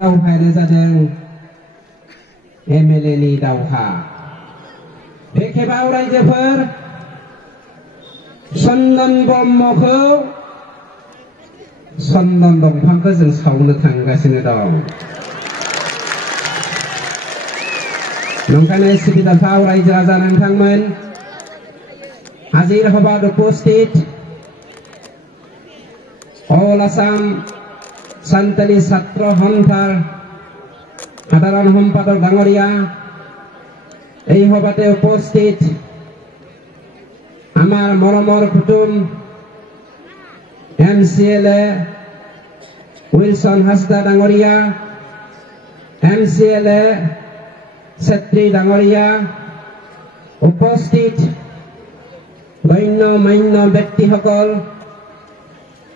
दावहायानो जादों एमएलएनि दावहा। बे खेबाव रायजोफोर चन्दन ब्रह्मखौ चन्दन दंफांखौ जों सावनो थांगासिनो दं। नंखायनो सिबिदाथाव रायजो राजा नोंथांमोन हाजिर हबाद उपस्थित All Assam Santali Satra Hontar সাধারণ সম্পাদক ডাঙৰীয়া এই সভাতে উপস্থিত আমাৰ মৰমৰ কুটুম MCLA উইলসন হাসদা ডাঙৰীয়া MCLA ছেত্ৰী ডাঙৰীয়া উপস্থিত গণ্য মান্য ব্যক্তিসকল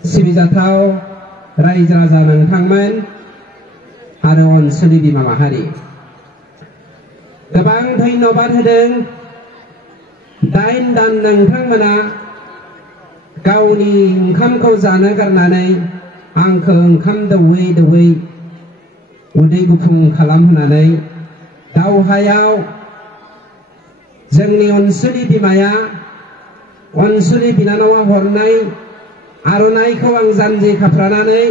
सिबिजाथाव रायजो राजा नोंथांमोन आरो ओनसोलनि बिमा माहारि गोबां धन्यबाद होदों। 8 दान नोंथांमोना गावनि ओंखामखौ जानो गारनानै आंखौ ओंखाम दौयै दौयै उदै गुफुं खालामहोनानै दावहायाव जोंनि ओनसोलनि बिमाया ओनसोलनि बिनानावा हरनाय आर'नाइखौ आं जानजि खाफ्रानानै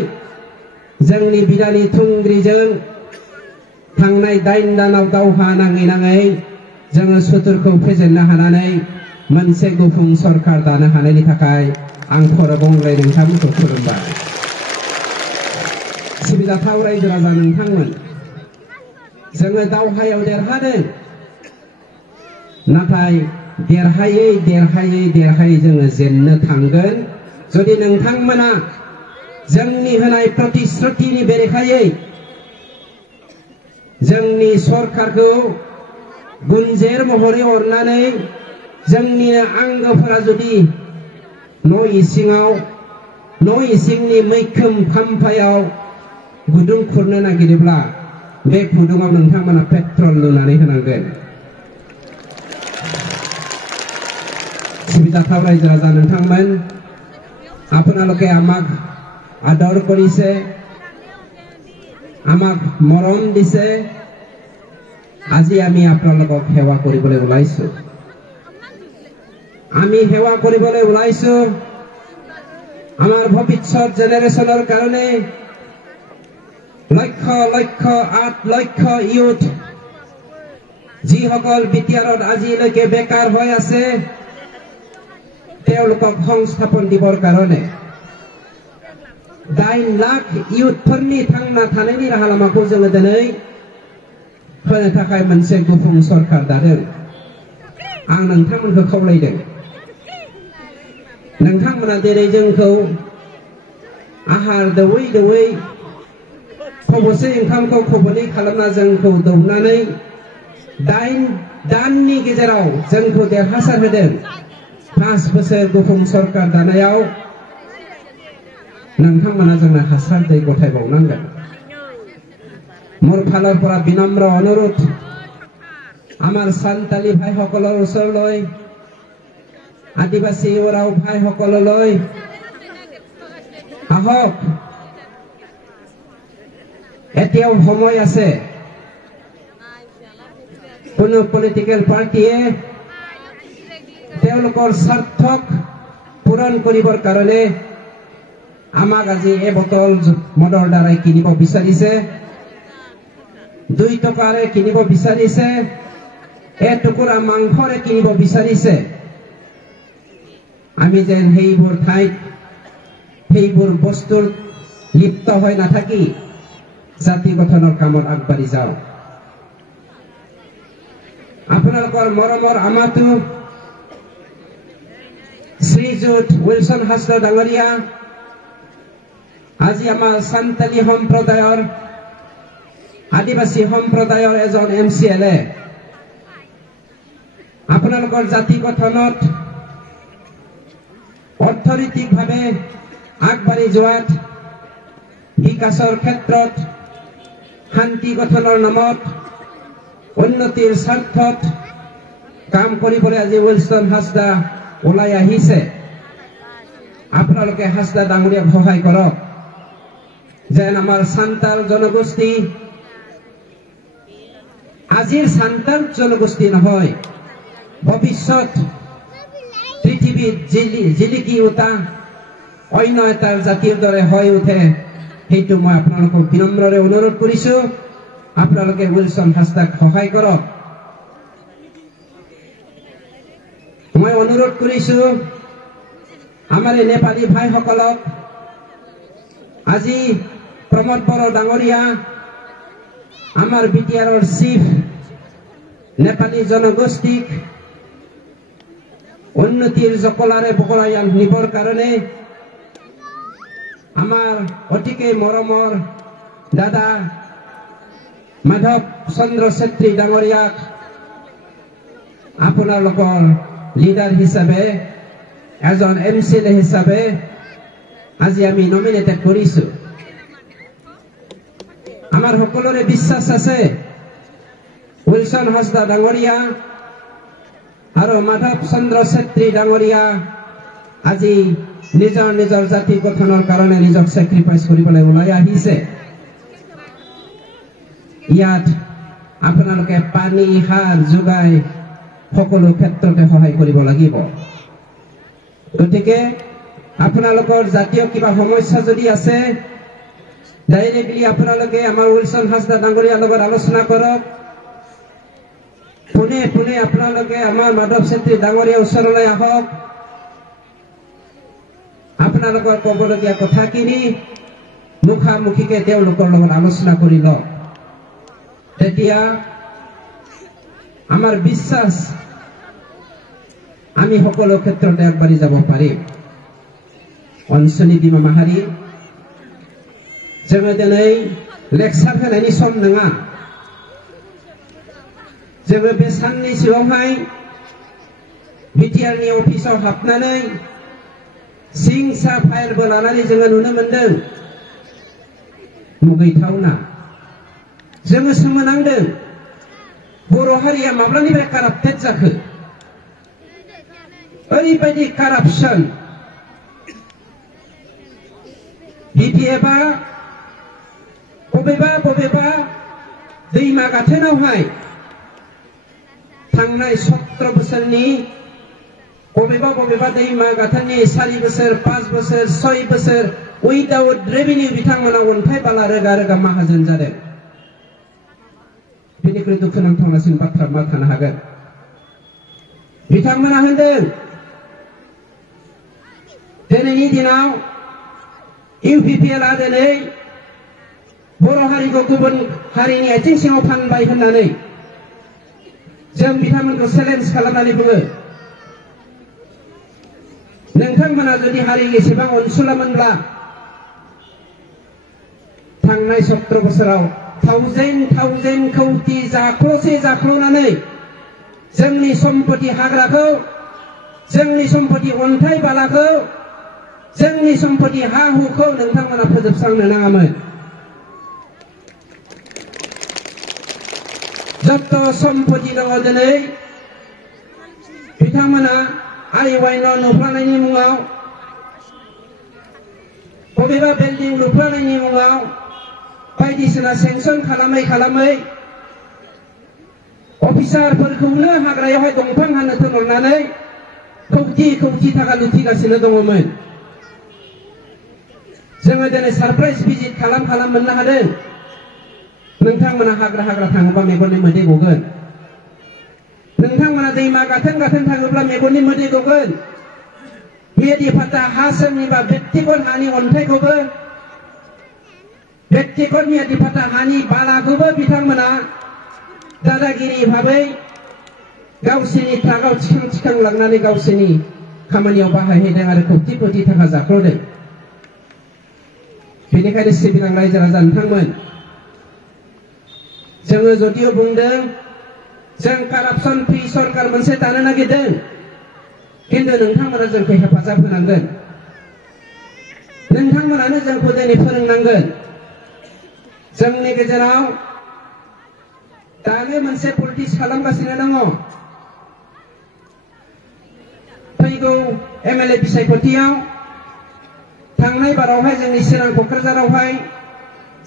जोंनि बिदानि थुंग्रिजों थांनाय 8 दानाव दावहा नाङै नाङै जोङो सुथुरखौ फेजेननो हानानै मोनसे गुफुं सरखार दानो हानायनि थाखाय आं खर'गंग्राय नोंथांमोनखौ खुलुमबाय। सिबिजाथाव रायजो राजा नोंथांमोन जोङो दावहायाव देरहादों, नाथाय देरहायै देरहायै देरहायै जोङो जेननो थांगोन जुदि नोंथांमोना जोंनि होनाय प्रतिश्रुतिनि बेरेखायै जोंनि सरकारखौ गुनजेर महरै हरनानै जोंनि आंगोफोरा जुदि न' इसिंनि मैखोम खाम्फायाव गुदुं खुरनो नागिरोब्ला बे गुदुङाव नोंथांमोना पेट्रल लुनानै होनांगोन। सिबिजाथाव रायजो राजा नोंथांमोन আপোনালোকে আমাক আদৰ কৰিছে, আমাক মৰম দিছে। আজি আমি আপোনালোকক সেৱা কৰিবলৈ ওলাইছো। আমি সেৱা কৰিবলৈ ওলাইছো আমাৰ ভৱিষ্যত জেনেৰেশ্যনৰ কাৰণে। লক্ষ লক্ষ 8 লক্ষ ইউথ যিসকল বিটিআৰত আজিলৈকে বেকাৰ হৈ আছে তেওঁলোকক সংস্থাপন দিবৰ কাৰণে 9 লাখ ইউথफोरनि थांना थानायनि राहा लामाखौ जोङो दिनै होनो थाखाय मोनसे गुफुं सरखार दादों। आं नोंथांमोनखौ खावलायदों, नोंथांमोना दिनै जोंखौ आहार दौयै दौयै खबसे ओंखामखौ खबनै खालामना जोंखौ दौनानै 8 दाननि गेजेराव जोंखौ देरहासार होदों। 5 बोसोर गुफुं सरकार दानायाव नोंथांमोना जोंनो हासार दै गथायबावनांगोन। মোৰ ফালৰ পৰা বিনম্ৰ অনুৰোধ আমাৰ সান্তালী ভাইসকলৰ ওচৰলৈ, আদিবাসী ওৰাও ভাইসকললৈ আহক, এতিয়াও সময় আছে। কোনো পলিটিক্যাল পাৰ্টিয়ে তেওঁলোকৰ স্বাৰ্থক পূৰণ কৰিবৰ কাৰণে আমাক আজি এবটল মদৰ দ্বাৰাই কিনিব বিচাৰিছে, 2 টকাৰে কিনিব বিচাৰিছে, এটুকুৰা মাংসৰে কিনিব বিচাৰিছে। আমি যেন সেইবোৰ ঠাইত সেইবোৰ বস্তুৰ লিপ্ত হৈ নাথাকি জাতি গঠনৰ কামত আগবাঢ়ি যাওঁ। আপোনালোকৰ মৰমৰ আমাটো শ্ৰীযুত উইলসন হাসদা ডাঙৰীয়া আজি আমাৰ সান্তালী সম্প্ৰদায়ৰ আদিবাসী সম্প্ৰদায়ৰ এজন MCLA। আপোনালোকৰ জাতি গঠনত অৰ্থনৈতিকভাৱে আগবাঢ়ি যোৱাত বিকাশৰ ক্ষেত্ৰত শান্তি গঠনৰ নামত উন্নতিৰ স্বাৰ্থত কাম কৰিবলৈ আজি উইলসন হাসদা ওলাই আহিছে। আপোনালোকে হাসদা ডাঙৰীয়াক সহায় কৰক। যেন আমার সান্তাল জনগোষ্ঠী আজির সান্তাল জনগোষ্ঠী নহয় ভবিষ্যৎ পৃথিবীত জিলিকি উঠা অন্য এটা জাতিৰ দৰে হৈ উঠে সেইটো মই আপোনালোকক বিনম্ৰৰে অনুৰোধ কৰিছো আপোনালোকে উইলসন হাজদাক সহায় কৰক মই অনুৰোধ কৰিছো আমাৰ নেপালী ভাইসকলক আজি প্ৰমোদ বড়ো ডাঙৰীয়া আমাৰ বিটিআৰৰ চিফ নেপালী জনগোষ্ঠীক উন্নতিৰ জকলাৰে বকলাই নিবৰ কাৰণে আমাৰ অতিকে মৰমৰ দাদা মাধৱ চন্দ্ৰ ছেত্ৰী ডাঙৰীয়াক আপোনালোকৰ লিডাৰ হিচাপে এজন এমচিএলএ হিচাপে আজি আমি নমিনেটেড কৰিছো আমাৰ সকলোৰে বিশ্বাস আছে উইলসন হাজদা ডাঙৰীয়া আৰু মাধৱ চন্দ্ৰ ছেত্ৰী ডাঙৰীয়া আজি নিজৰ নিজৰ জাতি গঠনৰ কাৰণে নিজক স্যাক্ৰিফাইস কৰিবলৈ ওলাই আহিছে ইয়াত আপোনালোকে পানী সাৰ যোগাই সকলো ক্ষেত্ৰতে সহায় কৰিব লাগিব গতিকে আপোনালোকৰ জাতীয় কিবা সমস্যা যদি আছে ডাইৰেক্টলি আপোনালোকে আমাৰ উইলসন হাজদা ডাঙৰীয়াৰ লগত আলোচনা কৰক পুনে পুনে আপোনালোকে আমাৰ মাধৱ ছেত্ৰী ডাঙৰীয়াৰ ওচৰলৈ আহক আপোনালোকৰ ক'বলগীয়া কথাখিনি মুখামুখিকে তেওঁলোকৰ লগত আলোচনা কৰি লওক তেতিয়া আমাৰ বিশ্বাস আমি সকলো ক্ষেত্ৰতে আগবাঢ়ি যাব পাৰিম অঞ্চলি বিমা মাহাৰি जोङो दिनै लेक्सार होनायनि सम नङा जोङो बे साननि सिगाङावहाय बिटिआरनि अफिसाव हाबनानै सिंसा फाइलबो लानानै जोङो नुनो मोनदों मुगैथावना जोङो सोमोनांदों बर' हारिया माब्लानिफ्राय काराप्टेड जाखो ओरैबायदि कारापसन बिटिएफआ बबेबा दैमा गाथोनावहाय थांनाय 17 बोसोरनि बबेबा दैमा गाथोननि 4 बोसोर 5 बोसोर 6 बोसोर उइदाउट रेभिनिउ बिथांमोना अन्थाइ बाला रोगा रोगा माहाजोन जादों बेनिख्रुइ दुखुनांथावसिन बाथ्रा मा थानो हागोन बिथांमोना होनदों दिनैनि दिनाव इउपिपिएलआ दिनै बर' हारिखौ गुबुन हारिनि आथिं सिङाव फानबाय होननानै जों बिथांमोनखौ चेलेन्ज खालामनानै बुङो नोंथांमोना जुदि हारिनि एसेबां अनसुलामोनब्ला थांनाय 17 बोसोराव थावजेन कौटि जाख्ल'नानै जोंनि सम्पति हाग्राखौ जोंनि सम्पति अन्थाइ बालाखौ जोंनि सम्पति हा हुखौ नोंथांमोना फोजोबस्रांनो नाङामोन जत सम्पति दङ दिनै बिथांमोना आइवाइन नुफ्लानायनि मुङाव बबेबा बिल्डिं लुफ्लानायनि मुङाव बायदिसिना सेंसन खालामै अफिसारफोरखौनो हाग्रायावहाय दंफां हानो थिनहरनानै कौटि थाखा लुथिगासिनो दङमोन जोङो दिनै सारप्राइज भिजिट खालाम मोननो हादों नोंथांमोना हाग्रा थाङोबा मेगननि मोदै गगोन नोंथांमोना दैमा गाथोन थाङोब्ला मेगननि मोदै गगोन मेदिफाता हा सोरनिबा व्यक्तिगत हानि अन्थाइखौबो व्यक्तिगत मेदिफाता हानि बालाखौबो बिथांमोना दादागिरि भाबै गावसोरनि ट्राकआव थिखां लांनानै गावसोरनि खामानियाव बाहायहैदों आरो कौटि थाखा जाख्ल'दों बेनिखायनो सिबिनां रायजो राजा नोंथांमोन जोङो जदियो बुंदों जों कारापसन फ्रि सरकार मोनसे दानो नागिरदों किन्तु नोंथांमोना जोंखौ हेफाजाब होनांगोन नोंथांमोनानो जोंखौ दिनै फोरोंनांगोन जोंनि गेजेराव दानो मोनसे पलिटिक्स खालामगासिनो दङ फैगौ एमएलए बिसायख'थियाव थांनाय बारावहाय जोंनि चिरां क'क्राझारावहाय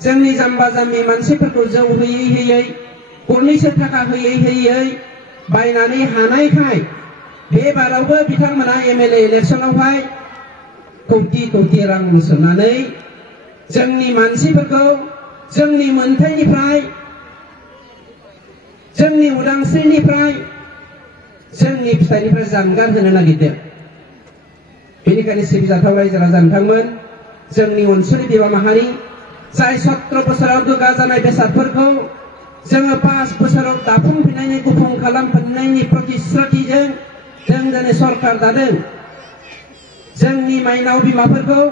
जोंनि जाम्बा जाम्बि मानसिफोरखौ जौ होयै होयै गरनैसो थाखा होयै होयै बायनानै हानायखाय बे बारावबो बिथांमोना एमएलए इलेक्शनावहाय कौटि कौटि रां सोनानै जोंनि मानसिफोरखौ जोंनि मोनथायनिफ्राय जोंनि उदांस्रिनिफ्राय जोंनि फिथाइनिफ्राय जानगार होनो नागिरदों। बेनिखायनो सिबिजाथाव रायजो राजा नोंथांमोन, जोंनि अनसुलि बिमा माहारि जाय 17 बोसोराव गोगा जानाय बेसादफोरखौ जोङो 5 बोसोराव दाफुंफिननायनि गुफुं खालामफिननायनि प्रतिश्रुतिजों जों दिनै सरकार दादों। जोंनि माइनाव बिमाफोरखौ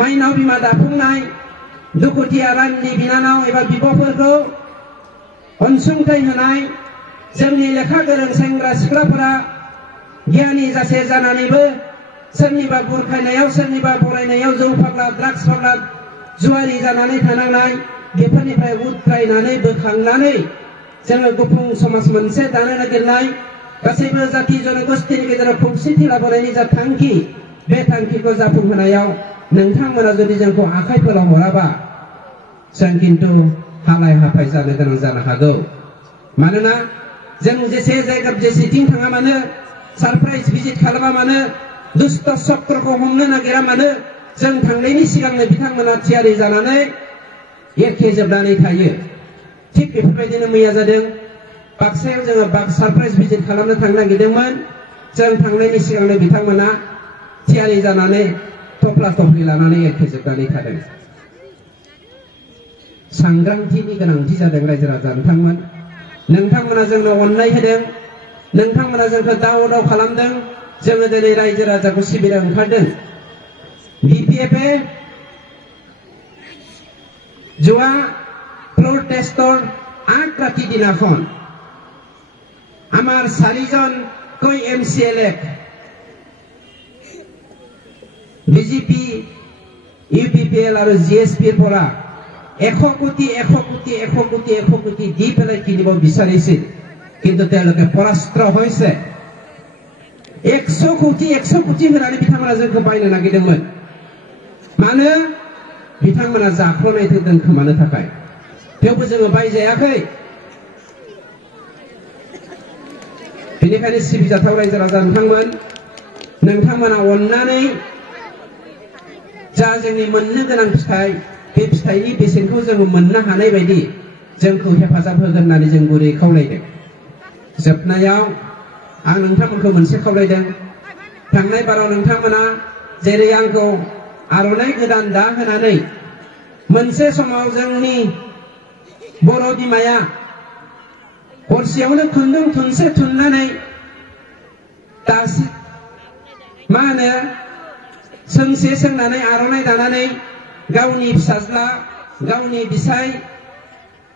माइनाव बिमा दाफुंनाय दुखुथिया राननि बिनानाव एबा बिब'फोरखौ अनसुंथाइ होनाय जोंनि लेखा गोरों सेंग्रा सिख्लाफोरा गियानि जासे जानानैबो सोरनिबा बुरखायनायाव सोरनिबा बरायनायाव जौ फाग्ला ड्राग्स फाग्ला जुवारि जानानै थानांनाय बेफोरनिफ्राय उद्रायनानै बोखांनानै जोङो गुफुं समाज मोनसे दानो नागिरनाय गासैबो जाति जनगोष्ठीनि गेजेराव खौसेथि लाबोनायनि जा थांखि बे थांखिखौ जाफुंहोनायाव नोंथांमोना जुदि जोंखौ आखाइफोराव हराबा जों किन्तु हालाय हाफाय जानो गोनां जानो हागौ। मानोना जों जेसे जायगा जेसेथिं थाङा मानो सारप्राइज भिजिट खालामा मानो दुष्ट चक्रखौ हमनो नागिरा मानो जों थांनायनि सिगांनो बिथांमोना थियारि जानानै एरखेजोबनानै थायो। थिग बेफोरबायदिनो मैया जादों बाक्सायाव जोङो सारप्राइज भिजिट खालामनो थांनो नागिरदोंमोन। जों थांनायनि सिगांनो बिथांमोना थियारि जानानै थफ्ला थफ्लि लानानै एरखेजोबनानै थादों। सांग्रांथिनि गोनांथि जादों रायजो राजा नोंथांमोन। नोंथांमोना जोंनो अननाय होदों, नोंथांमोना जोंखौ दाव दाव खालामदों। जोङो दिनै रायजो राजाखौ सिबिनो ओंखारदों। বিপিএফে যোৱা প্ৰটেষ্টৰ আগৰাতি দিনাখন আমাৰ 4জনকৈ MCLA বিজেপি UPPL আৰু GSPৰ পৰা 100 কোটি দি পেলাই কিনিব বিচাৰিছিল, কিন্তু তেওঁলোকে পৰাস্ত হৈছে। 100 কোটি होनानै बिथांमोना जोंखौ बायनो नागिरदोंमोन। मानो बिथांमोना जाख्ल'नायखौ दोनखोमानो थाखाय। थेवबो जोङो बायजायाखै। बेनिखायनो सिबिजाथाव रायजो राजा नोंथांमोन, नोंथांमोना अननानै जा जोंनि मोननो गोनां फिथाइ बे फिथाइनि बेसेनखौ जोङो मोननो हानाय बायदि जोंखौ हेफाजाब होगोन होननानै जों गुरै खावलायदों। जोबनायाव आं नोंथांमोनखौ मोनसे खावलायदों। थांनाय बाराव नोंथांमोना जेरै आंखौ आर'नाइ गोदान दा होनानै मोनसे समाव जोंनि बर' बिमाया हरसेयावनो खुन्दुं थुनसे थुननानै दासि मा होनो सोंसे सोंनानै आर'नाइ दानानै गावनि फिसाज्ला गावनि बिसाय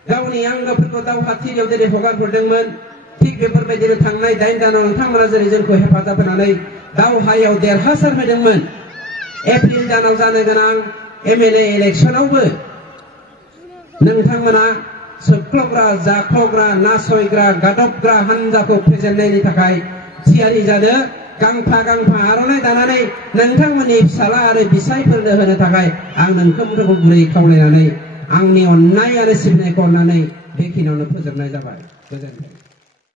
गावनि आंगोफोरखौ दावहाथिलियाव जेरै हगारहरदोंमोन, थिग बेफोरबायदिनो थांनाय 8 दानाव नोंथांमोना जेरै जोंखौ हेफाजाब होनानै दावहायाव देरहासार होदोंमोन, एप्रिल दानाव जानो गोनां MLA इलेक्शनावबो नोंथांमोना सोबख्लग्रा जाख्लग्रा नासयग्रा गादबग्रा हान्जाखौ फेजेननायनि थाखाय थियारि जानो गांफा आर'नाइ दानानै नोंथांमोननि फिसाला आरो बिसायफोरनो होनो थाखाय आं नोंथांमोनखौ गुरै खावलायनानै आंनि अननाय आरो सिबिनायखौ अननानै बेखिनियावनो फोजोबनाय जाबाय। गोजोन्थों।